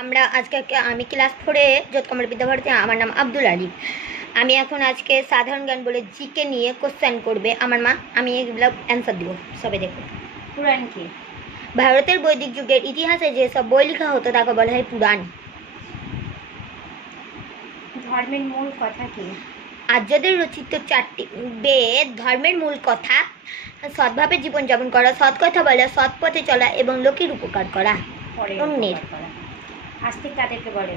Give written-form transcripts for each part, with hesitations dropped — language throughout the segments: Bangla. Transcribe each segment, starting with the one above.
আমরা আমি ক্লাস 4-এ জ্যোৎকমল বিদ্যাভারতী। আমার নাম আব্দুল আলিফ। আমি এখন আজকে সাধারণ জ্ঞান বলে জিকে নিয়ে কোশ্চেন করবে আমার মা। আমি এগুলো অ্যান্সার দিব। সবে দেখো, পুরাণ কি? ভারতের বৈদিক যুগের ইতিহাসে যেসব বই লেখা হতো তাকে বলা হয় পুরাণ। ধর্মের মূল কথা কি? আর্যদের রচিত 4টি বেদ ধর্মের মূল কথা: সৎভাবে জীবনযাপন করা, সৎ কথা বলা, সৎ পথে চলা এবং লোকের উপকার করা। অন্যের আস্তিক কাদেরকে বলে?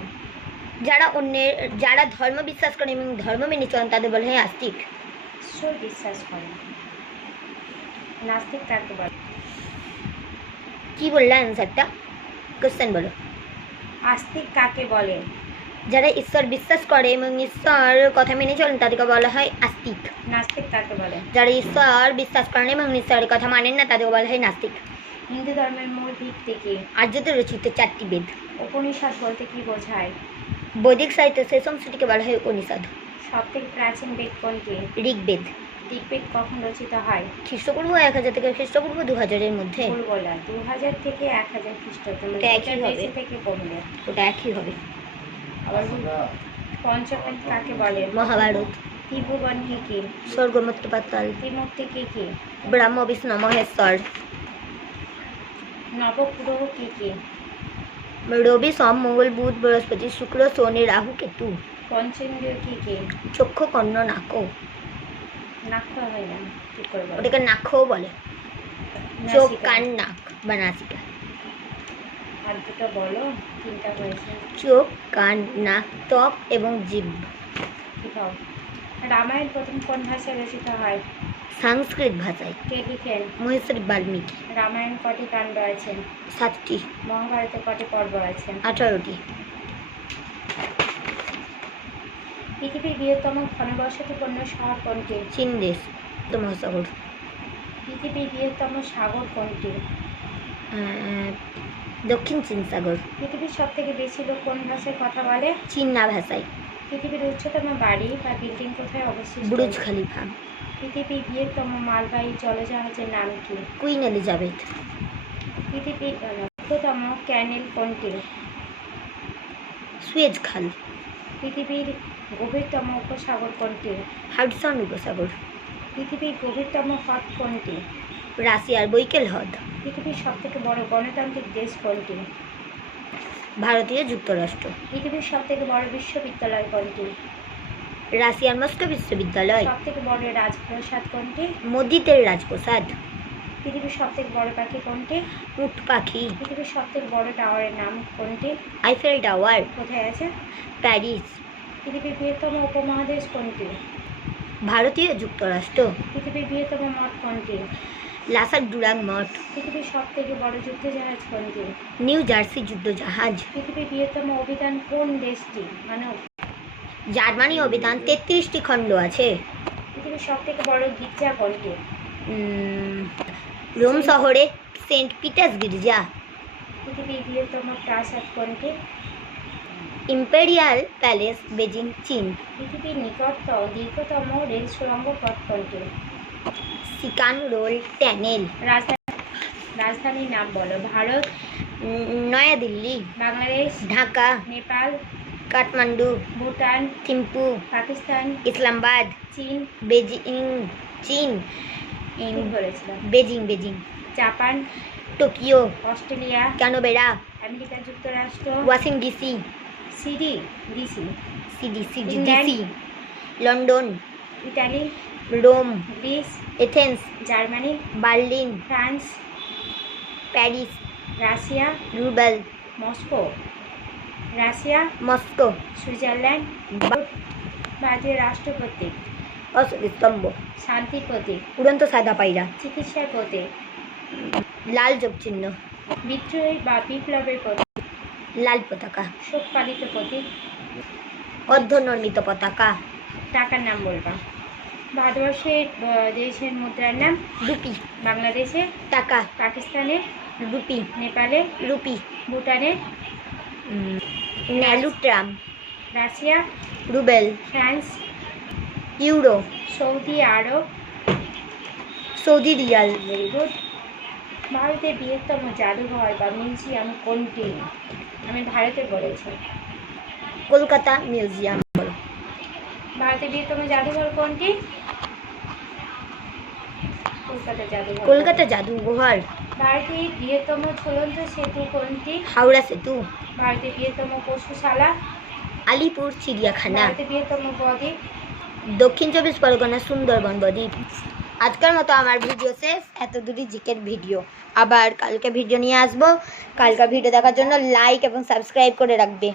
যারা ধর্ম বিশ্বাস করে এবং ধর্ম মেনে চলেন তাদের বলা হয় আস্তিক। ঈশ্বর বিশ্বাস করে। নাস্তিক কাকে বলে? কি বললা অ্যান্সারটা? কোশ্চেন বলো। আস্তিক কাকে বলে? যারা ঈশ্বর বিশ্বাস করে এবং ঈশ্বর কথা মেনে চলেন তাদেরকে বলা হয় আস্তিক। নাস্তিক কাকে বলে? যারা ঈশ্বর বিশ্বাস করেন এবং ঈশ্বরের কথা মানেন না তাদেরকে বলা হয় নাস্তিক। হিন্দু ধর্মের মূল ভিত্তি কি? আর্যদের রচিত 4টি বেদ। উপনিষদ বলতে কি বোঝায়? বৈদিক সাহিত্যের শেষ অংশটিকে বলা হয় উপনিষদ। সবথেকে প্রাচীন বেদ কোনটি? ঋগ্বেদ। ঋগ্বেদ কখন রচিত হয়? খ্রিস্টপূর্ব 1000 থেকে খ্রিস্টপূর্ব 2000-এর মধ্যে। ভুল বললাম, 2000 থেকে 1000 খ্রিস্টাব্দ। ওটা একই হবে। থেকে কমলে ওটা একই হবে। আবার পঞ্চবেদ কাকে বলে? মহাভারত। ত্রিভুবন কি কি? স্বর্গ মর্ত্য পাতাল। ত্রিমূর্তি কি কি? ব্রহ্ম বিষ্ণু মহেশ্বর। নবগ্রহ কি কি? রবি, সোম, মঙ্গল, বুধ, বৃহস্পতি, শুক্র, শনি, রাহু, কেতু। পঞ্চেন্দ্রিয় কি কি? চক্ষু, কর্ণ, নাক। নাক হয় না, ঠিক করে বলো। ওটাকে নাকও বলে। চোখ, নাসিকা। কান, নাক বা নাসিকা। আর দুটো বলো, তিনটা হয়েছে। চোখ, কান, নাক, ত্বক এবং জিভ। ঠিক হবে। রামায়ণ প্রথম কোন ভাষায় রচিত হয়? সংস্কৃত ভাষায়। কে লিখেন? মহর্ষি বাল্মীকি। রামায়ণ কটি কাণ্ড আছে? 7টি। মহাভারতে কটি পর্ব আছে? 18টি। পৃথিবীর বৃহত্তম ঘনবসতিপূর্ণ শহর কোনটি? চীন দেশ। মহাসাগর। পৃথিবীর বৃহত্তম সাগর কোনটি? দক্ষিণ চীন সাগর। পৃথিবীর সব থেকে বেশি লোক কোন ভাষায় কথা বলে? চীনা ভাষায়। পৃথিবীর উচ্চতম বাড়ি বা বিল্ডিং কোথায় অবস্থিত? Burj Khalifa. পৃথিবীর বৃহত্তম মালবাহী জলজাহাজের নাম কি? Queen Elizabeth. পৃথিবীর দীর্ঘতম ক্যানেল কোনটি? সুয়েজ খাল। পৃথিবীর গভীরতম উপসাগর কোনটি? হাডসন উপসাগর। পৃথিবীর গভীরতম হ্রদ কোনটি? রাশিয়ার বৈকেল হ্রদ। পৃথিবীর সবথেকে বড় গণতান্ত্রিক দেশ কোনটি? ভারতীয় যুক্তরাষ্ট্র। পৃথিবীর সবথেকে বড় বিশ্ববিদ্যালয় কোনটি? রাশিয়ার মস্কো বিশ্ববিদ্যালয়। সবথেকে বড় রাজপ্রাসাদ কোনটি? মোদিতের রাজপ্রাসাদ। পৃথিবীর সবথেকে বড় পাখি কোনটি? উট পাখি। পৃথিবীর সবথেকে বড় টাওয়ারের নাম কোনটি? Eiffel tower. কোথায় আছে? প্যারিস। পৃথিবীর বৃহত্তম উপমহাদেশ কোনটি? ভারতীয় যুক্তরাষ্ট্র। পৃথিবীর বৃহত্তম মঠ কোনটি? লাসার ডুরাং মঠ। পৃথিবীর সবথেকে বড় যুদ্ধজাহাজ কোনটি? নিউ জার্সি যুদ্ধজাহাজ। পৃথিবীর বৃহত্তম অভিধান কোন দেশটি? জার্মানি অভিধান 33টি খণ্ড আছে। পৃথিবীর সবথেকে বড় গির্জা কোনটি? রোম শহরে সেন্ট পিটার্স গির্জা। পৃথিবীর বৃহত্তম প্রাসাদ কোনটি? ইম্পেরিয়াল প্যালেস, বেজিং, চীন। পৃথিবীর দীর্ঘতম রেল সুড়ঙ্গ পথ কোনটি? সিকান রোল টানেল। রাজধানীর নাম বলো। ভারত, নয়াদিল্লি। বাংলাদেশ, ঢাকা, নেপাল, কাঠমান্ডু, ভুটান, থিম্পু, পাকিস্তান, ইসলামাবাদ, চীন। চীন। ঠিক বলেছিলাম। Beijing. Japan, Tokyo, Australia, Canberra, America যুক্তরাষ্ট্র, Washington DC, England, London, Italy, Rome, Greece, Athens, Germany, Berlin, France, Paris, Russia, rouble, Moscow, Switzerland. ভারতীয় রাষ্ট্র প্রতীক? অশোক স্তম্ভ। শান্তি প্রতীক? উড়ন্ত সাদা পায়রা। চিকিৎসার প্রতীক? লাল যোগ চিহ্ন। বিদ্রোহী বা বিপ্লবের প্রতীক? লাল পতাকা। শোক পালিত প্রতীক? অর্ধনির্মিত পতাকা। টাকার নাম বলবা। ভারতবর্ষের দেশের মুদ্রার নাম? রুপি। বাংলাদেশে? টাকা। পাকিস্তানে? রুপি। নেপালে? রুপি। ভুটানে? Ngultrum. Russia? Rouble. France? Euro. Saudi Arab? Saudi riyal. Very good. ভারতের বৃহত্তম জাদুঘর বা মিউজিয়াম কোনটি? আমি ভারতে বলেছি। কলকাতা মিউজিয়াম বলো। ভারতের বৃহত্তম জাদুঘর কোনটি? কলকাতা জাদুঘর। কলকাতা জাদুঘর। ভারতের বৃহত্তম ঝুলন্ত সেতু কোনটি? হাওড়া সেতু। ভারতের বৃহত্তম পশুশালা? আলিপুর চিড়িয়াখানা। ভারতের বৃহত্তম বদ্বীপ? দক্ষিণ 24 পরগনা সুন্দরবন বদ্বীপ। আজকের মতো আমার ভিডিও শেষ, এত দূরই জিকের ভিডিও। আবার কালকে ভিডিও নিয়ে আসবো। কালকে ভিডিও দেখার জন্য লাইক এবং সাবস্ক্রাইব করে রাখবে।